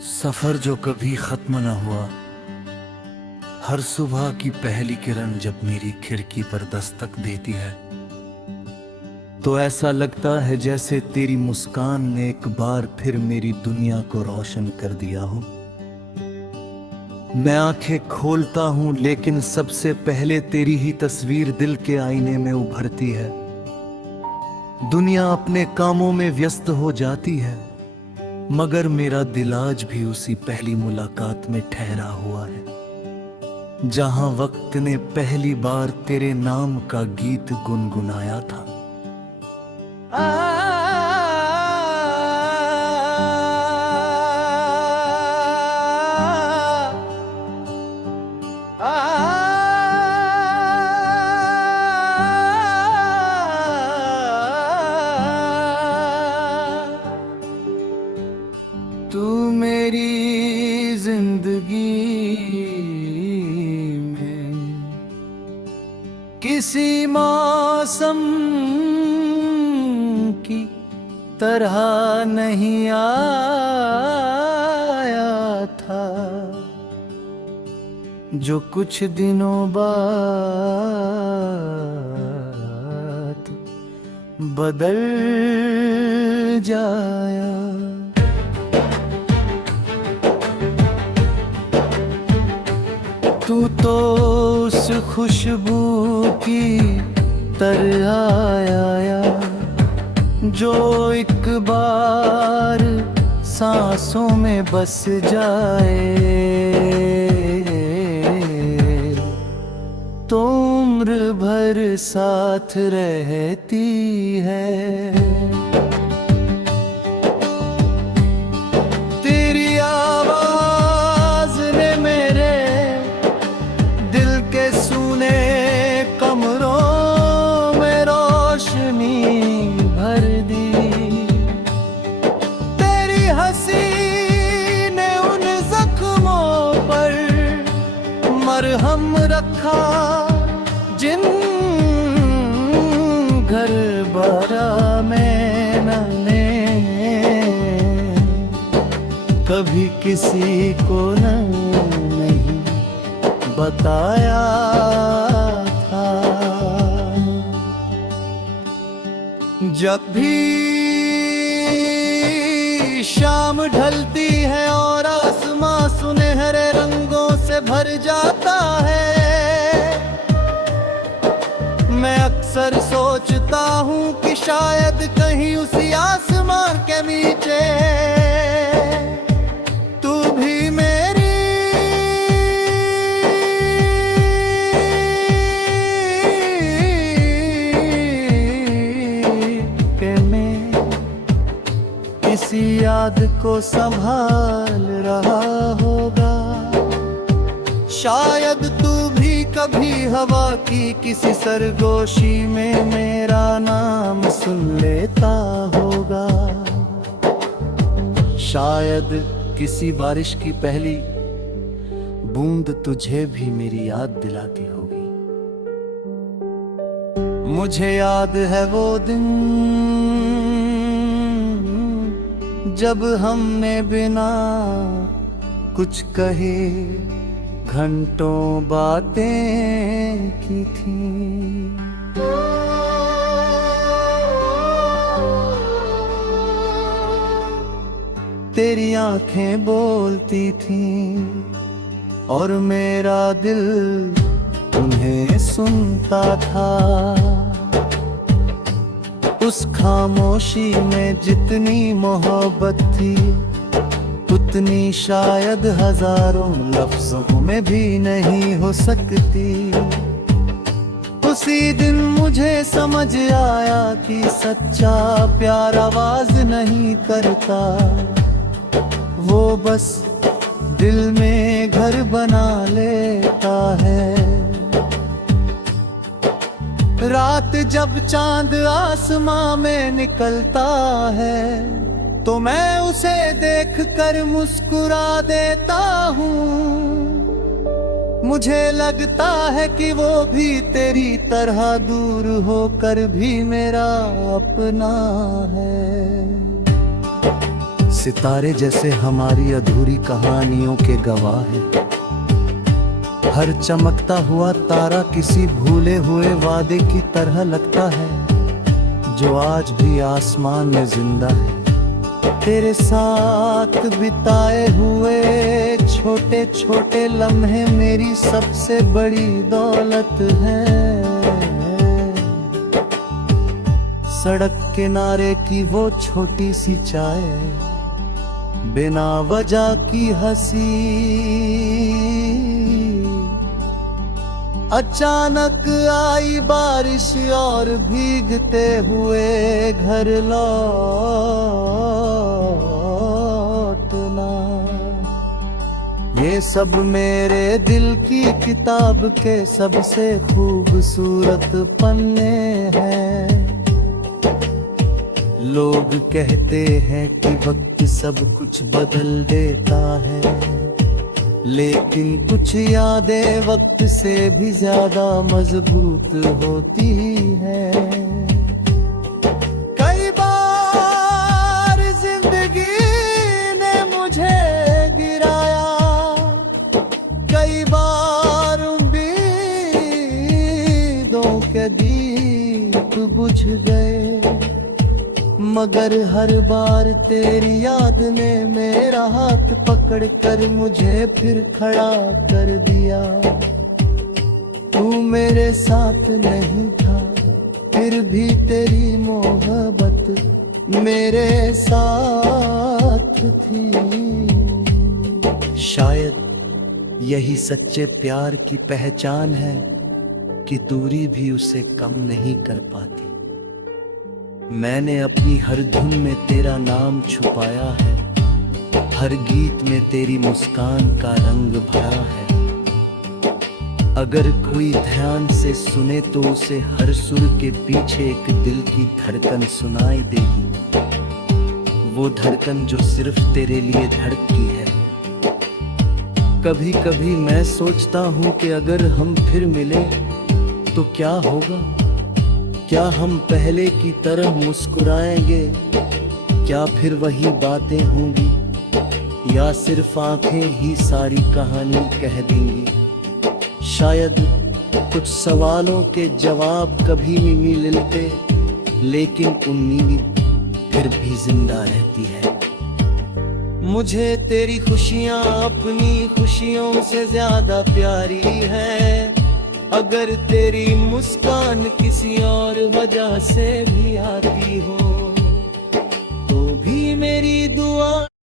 सफर जो कभी खत्म न हुआ। हर सुबह की पहली किरण जब मेरी खिड़की पर दस्तक देती है तो ऐसा लगता है जैसे तेरी मुस्कान ने एक बार फिर मेरी दुनिया को रोशन कर दिया हो। मैं आंखें खोलता हूं लेकिन सबसे पहले तेरी ही तस्वीर दिल के आईने में उभरती है। दुनिया अपने कामों में व्यस्त हो जाती है मगर मेरा दिल आज भी उसी पहली मुलाकात में ठहरा हुआ है जहां वक्त ने पहली बार तेरे नाम का गीत गुनगुनाया था। तू मेरी जिंदगी में किसी मौसम की तरह नहीं आया था जो कुछ दिनों बाद बदल जाया। तू तो उस खुशबू की तरह आया जो एक बार सांसों में बस जाए तो उम्र भर साथ रहती है। हम रखा जिन घर बारा में मैंने कभी किसी को नहीं बताया था। जब भी शाम ढलती है और आसमां सुनहरे रंगों से भर जाता है मैं अक्सर सोचता हूँ कि शायद कहीं उसी आसमान के नीचे तू भी मेरी के में किसी याद को संभाल रहा होगा। शायद तू भी कभी हवा की किसी सरगोशी में मेरा नाम सुन लेता होगा। शायद किसी बारिश की पहली बूंद तुझे भी मेरी याद दिलाती होगी। मुझे याद है वो दिन जब हमने बिना कुछ कहे घंटों बातें की थी। तेरी आंखें बोलती थीं और मेरा दिल उन्हें सुनता था। उस खामोशी में जितनी मोहब्बत थी उतनी शायद हजारों लफ्जों में भी नहीं हो सकती। उसी दिन मुझे समझ आया कि सच्चा प्यार आवाज नहीं करता वो बस दिल में घर बना लेता है। रात जब चांद आसमां में निकलता है तो मैं उसे देखकर मुस्कुरा देता हूँ। मुझे लगता है कि वो भी तेरी तरह दूर होकर भी मेरा अपना है। सितारे जैसे हमारी अधूरी कहानियों के गवाह हैं। हर चमकता हुआ तारा किसी भूले हुए वादे की तरह लगता है, जो आज भी आसमान में जिंदा है। तेरे साथ बिताए हुए छोटे छोटे लम्हे मेरी सबसे बड़ी दौलत है। सड़क किनारे की वो छोटी सी चाय, बिना वजह की हंसी, अचानक आई बारिश और भीगते हुए घर लौटना, ये सब मेरे दिल की किताब के सबसे खूबसूरत पन्ने हैं। लोग कहते हैं कि वक्त सब कुछ बदल देता है, लेकिन कुछ यादें वक्त से भी ज्यादा मजबूत होती है। कई बार जिंदगी ने मुझे गिराया, कई बार उम्मीदों के दीप बुझ गए, मगर हर बार तेरी याद ने मेरा हाथ पकड़कर मुझे फिर खड़ा कर दिया। तू मेरे साथ नहीं था, फिर भी तेरी मोहब्बत मेरे साथ थी। शायद यही सच्चे प्यार की पहचान है कि दूरी भी उसे कम नहीं कर पाती। मैंने अपनी हर धुन में तेरा नाम छुपाया है, हर गीत में तेरी मुस्कान का रंग भरा है। अगर कोई ध्यान से सुने तो उसे हर सुर के पीछे एक दिल की धड़कन सुनाई देगी, वो धड़कन जो सिर्फ तेरे लिए धड़कती है। कभी कभी मैं सोचता हूँ कि अगर हम फिर मिले तो क्या होगा, क्या हम पहले की तरह मुस्कुराएंगे, क्या फिर वही बातें होंगी, या सिर्फ आंखें ही सारी कहानी कह देंगी। शायद कुछ सवालों के जवाब कभी नहीं मिलते, लेकिन उम्मीद फिर भी जिंदा रहती है। मुझे तेरी खुशियाँ अपनी खुशियों से ज्यादा प्यारी है। अगर तेरी मुस्कान किसी और वजह से भी आती हो तो भी मेरी दुआ